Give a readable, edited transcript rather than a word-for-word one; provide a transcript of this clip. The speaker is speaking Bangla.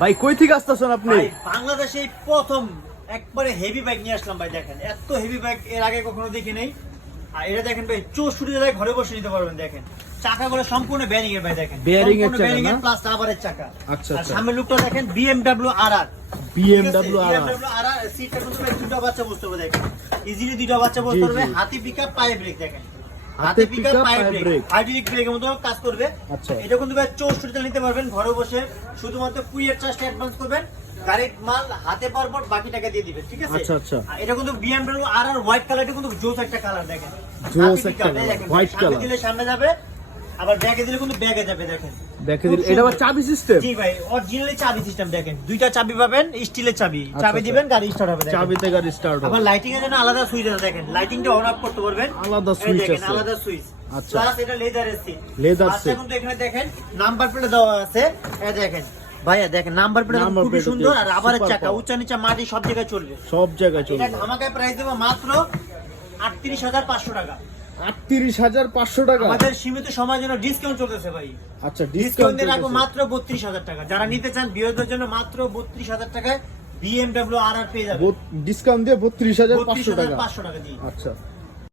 ভাই কই থেকে আসতেছেন আপনি? ভাই বাংলাদেশে প্রথম একবারে হেভি বাইক নিয়ে আসলাম ভাই। দেখেন এত হেভি বাইক এর আগে কখনো দেখি নাই। আর এটা দেখেন ভাই 64 জায়গায় ঘরে বসে নিতে পারবেন। দেখেন চাকাগুলো সম্পূর্ণ বেয়ারিং এর ভাই। দেখেন বেয়ারিং এর চাকা বেয়ারিং এর না? প্লাস রাবারের চাকা। আচ্ছা আর আচ্ছা। সামনের লুকটা দেখেন BMW RR। BMW RR। BMW RR সিটটা কিন্তু ভাই দুটো বাচ্চা বসতে হবে। দেখেন ইজিলি দুটো বাচ্চা বসতে পারবে। হাতি পিকআপ পায়ে ব্রেক। দেখেন হাতে পিকআপ পায়ে ব্রেক হাইড্রোলিক ব্রেকের মতো কাজ করবে। আচ্ছা। এটা কিন্তু ভাই 64 তে নিতে পারবেন ঘরে বসে। শুধুমাত্র কুইয়ের চার্জটা অ্যাডভান্স করবেন, গাড়ির মাল হাতে পাওয়ার পর বাকি টাকা দিয়ে দিবেন। ঠিক আছে? আচ্ছা আচ্ছা। আর এটা কিন্তু BMW RR হোয়াইট কালারটা কিন্তু জোস একটা কালার। দেখেন জোস একটা হোয়াইট সামনে কালার। দিলে সামনে যাবে, আবার ব্যাগে দিলে কিন্তু ব্যাগে যাবে। দেখেন দেখে দিন এটা আবার চাবি সিস্টেম। জি ভাই অরিজিনালি চাবি সিস্টেম। দেখেন দুইটা চাবি পাবেন, স্টিলের চাবি। আচ্ছা, চাবি আচ্ছা। দিবেন গাড়ি স্টার্ট হবে। দেখেন চাবিতে গাড়ি স্টার্ট হবে। আবার লাইটিং এর জন্য আলাদা সুইচ আছে। দেখেন লাইটিংটা অন অফ করতে পারবেন, আলাদা এই সুইচ দেখেন আছে। আলাদা সুইচ। আচ্ছা। প্লাস এটা লেদারের সিট। লেদার আচ্ছা সিট। কিন্তু এখানে দেখেন নাম্বার প্লেট দেওয়া আছে। এই দেখেন ভাইয়া দেখেন নাম্বার প্লেট নাম্বার খুবই প্লেট সুন্দর। দিয়ে আর রাবারের super চাকা, power। উঁচা নিচা মাটি সব জায়গায় চলবে। সব জায়গায় এটা চলবে। ধামাকায় প্রাইস দেবো মাত্র ৩৮৫০০ টাকা। ৩৮৫০০ টাকা। আমাদের সীমিত সময়ের জন্য ডিসকাউন্ট চলতেছে ভাই। আচ্ছা ডিসকাউন্ট ডিসকাউন্ট দিয়ে রাখবো মাত্র ৩২০০০ টাকা। যারা নিতে চান বিরোধীদের জন্য মাত্র ৩২০০০ টাকায় BMW RR পেয়ে যাবেন। ডিসকাউন্ট দিয়ে ৩২৫০০ টাকা। ৩২৫০০ টাকা দিয়ে। আচ্ছা